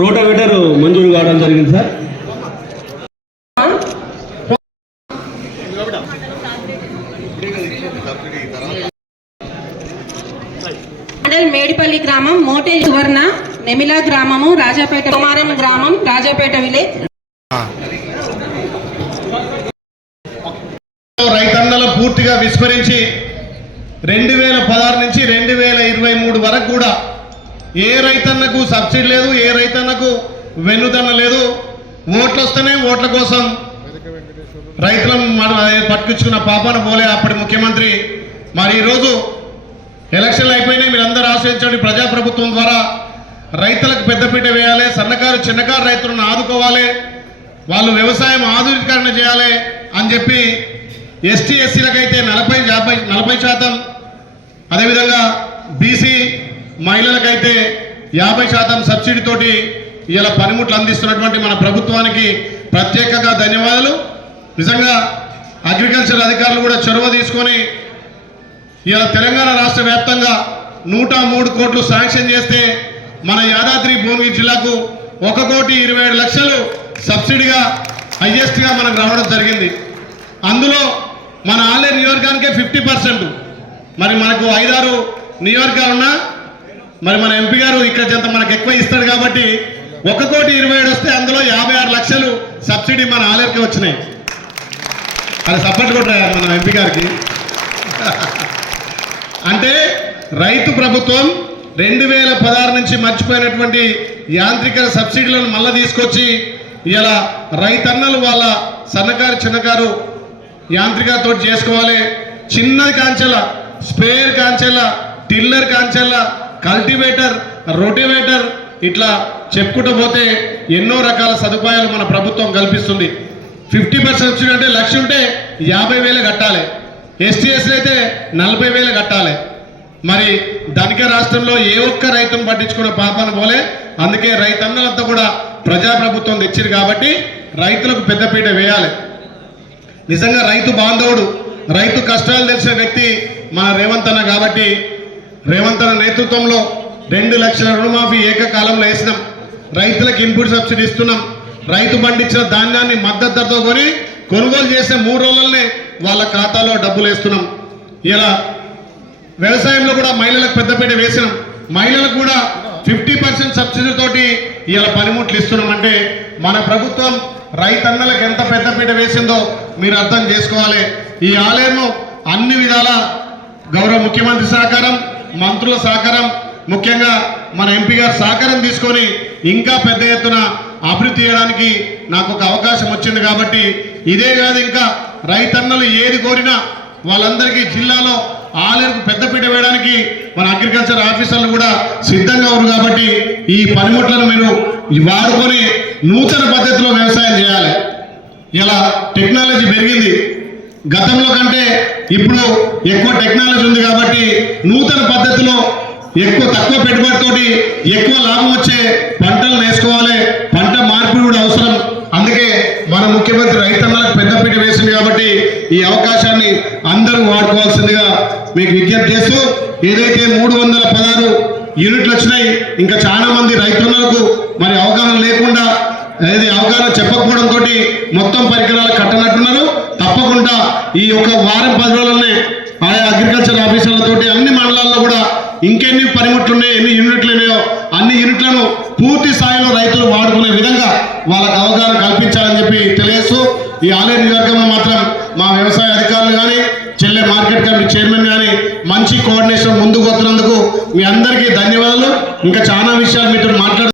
Rotavator మంజూరు కావడం జరిగింది సార్. మేడిపల్లి గ్రామం, మోటే సువర్ణ, నెమిలా గ్రామము, రాజాపేట కుమారం గ్రామం, రాజాపేట విలేజ్. రైతన్నలు పూర్తిగా విస్మరించి 2016 నుంచి 2023 వరకు కూడా ఏ రైతన్నకు సబ్సిడీ లేదు, ఏ రైతన్నకు వెన్నుదన్న లేదు. ఓట్లు వస్తేనే ఓట్ల కోసం రైతులను పట్టుకున్న పాపాన పోలే అప్పటి ముఖ్యమంత్రి. మరి ఈరోజు ఎలక్షన్లు అయిపోయినాయి, మీరందరూ ఆశ్రయించండి. ప్రజాప్రభుత్వం ద్వారా రైతులకు పెద్దపీట వేయాలి, సన్నకారు చిన్నకారు రైతులను ఆదుకోవాలి, వాళ్ళు వ్యవసాయం ఆధునీకరణ చేయాలి అని చెప్పి ఎస్టీ ఎస్సీలకైతే 40% అదేవిధంగా బీసీ మహిళలకైతే 50% సబ్సిడీతోటి ఇలా పనిముట్లు అందిస్తున్నటువంటి మన ప్రభుత్వానికి ప్రత్యేకంగా ధన్యవాదాలు. నిజంగా అగ్రికల్చర్ అధికారులు కూడా చొరవ తీసుకొని ఇలా తెలంగాణ రాష్ట్ర వ్యాప్తంగా 103 కోట్లు శాంక్షన్ చేస్తే మన యాదాద్రి భువనగిరి జిల్లాకు 1,27,00,000 సబ్సిడీగా హైయెస్ట్గా మనకు రావడం జరిగింది. అందులో మన ఆలేరు నియోజకవర్గానికే 50%. మరి మనకు 5-6 నియోజకవర్గాలున్నా మరి మన ఎంపీ గారు ఇక్కడ జంత మనకు ఎక్కువ ఇస్తాడు కాబట్టి 1,27,00,000 వస్తే అందులో 56,00,000 సబ్సిడీ మన ఆలేరుకి వచ్చినాయి. అది సపోర్ట్ కొట్టారు మన ఎంపీ గారికి. అంటే రైతు ప్రభుత్వం 2016 నుంచి మర్చిపోయినటువంటి యాంత్రిక సబ్సిడీలను మళ్ళీ తీసుకొచ్చి ఇలా రైతన్నలు వాళ్ళ సన్నకారు చిన్నకారు యాంత్రికతో చేసుకోవాలి. చిన్నది కాంచెల, స్పేర్ కాంచెల, టిల్లర్ కాంచెల, కల్టివేటర్, రోటివేటర్, ఇట్లా చెప్పుకుంటూ పోతే ఎన్నో రకాల సదుపాయాలు మన ప్రభుత్వం కల్పిస్తుంది. 50% సబ్సిడీ అంటే 1,00,000 ఉంటే 50,000 కట్టాలి, ఎస్టీఎస్లు అయితే 40,000 కట్టాలి. మరి ధనిక రాష్ట్రంలో ఏ ఒక్క రైతును పట్టించుకున్న పాపన పోలే. అందుకే రైతన్నలంతా కూడా ప్రజాప్రభుత్వం తెచ్చింది కాబట్టి రైతులకు పెద్దపీట వేయాలి. నిజంగా రైతు బాంధవుడు, రైతు కష్టాలు తెలిసిన వ్యక్తి మన రేవంత్ అన్న కాబట్టి రేవంత్ అన్న నేతృత్వంలో 2 లక్షల రుణమాఫీ ఏకకాలంలో వేసినాం. రైతులకు ఇన్పుట్ సబ్సిడీ ఇస్తున్నాం. రైతు పండించిన ధాన్యాన్ని మద్దతు ధరతో కొని కొనుగోలు చేసే 3 రోజులనే వాళ్ళ ఖాతాలో డబ్బులు వేస్తున్నాం. ఇలా వ్యవసాయంలో కూడా మహిళలకు పెద్దపీట వేసినాం. మహిళలకు కూడా 50% సబ్సిడీతోటి ఇలా పనిముట్లు ఇస్తున్నాం. అంటే మన ప్రభుత్వం రైతన్నలకు ఎంత పెద్దపీట వేసిందో మీరు అర్థం చేసుకోవాలి. ఈ ఆలయంలో అన్ని విధాల గౌరవ ముఖ్యమంత్రి సహకారం, మంత్రుల సహకారం, ముఖ్యంగా మన ఎంపీ గారు సహకారం తీసుకొని ఇంకా పెద్ద ఎత్తున అభివృద్ధి చేయడానికి నాకు ఒక అవకాశం వచ్చింది. కాబట్టి ఇదే కాదు, ఇంకా రైతన్నలు ఏది కోరినా వాళ్ళందరికీ జిల్లాలో ఆలేరుకు పెద్దపీట వేయడానికి మన అగ్రికల్చర్ ఆఫీసర్లు కూడా సిద్ధంగా ఉన్నారు. కాబట్టి ఈ పనిముట్లను మీరు వాడుకొని నూతన పద్ధతిలో వ్యవసాయం చేయాలి. ఇలా టెక్నాలజీ పెరిగింది, గతంలో కంటే ఇప్పుడు ఎక్కువ టెక్నాలజీ ఉంది. కాబట్టి నూతన పద్ధతిలో తక్కువ పెట్టుబడితోటి ఎక్కువ లాభం వచ్చే పంటలు వేసుకోవాలి. పంట మార్పిడి కూడా అవసరం. అందుకే మన ముఖ్యమంత్రి రైతన్నలకు పెద్దపీట వేసింది. కాబట్టి ఈ అవకాశాన్ని అందరూ వాడుకోవాల్సిందిగా మీకు విజ్ఞప్తి చేస్తూ, ఏదైతే 316 యూనిట్లు వచ్చినాయి, ఇంకా చాలా మంది రైతన్నలకు మరి అవగాహన లేకుండా అవగాహన చెప్పకపోవడంతో మొత్తం పరికరాలు కట్టనట్టున్నారు. తప్పకుండా ఈ ఒక వారం 10 రోజులనే ఆయా అగ్రికల్చర్ ఆఫీసర్లతోటి అన్ని మండలాల్లో కూడా ఇంకెన్ని పనిముట్లు ఉన్నాయి, ఎన్ని యూనిట్లు ఉన్నాయో అన్ని యూనిట్లను పూర్తి స్థాయిలో రైతులు వాడుకునే విధంగా వాళ్ళకు అవగాహన కల్పించాలని చెప్పి తెలియజేస్తూ, ఈ ఆలయ నియోజకవర్గంలో మాత్రం మా వ్యవసాయ అధికారులు కానీ చెల్లె మార్కెట్ కమిటీ చైర్మన్ కానీ మంచి కోఆర్డినేషన్ ముందుకు వస్తున్నందుకు మీ అందరికీ ధన్యవాదాలు. ఇంకా చాలా విషయాలు మీతో మాట్లాడు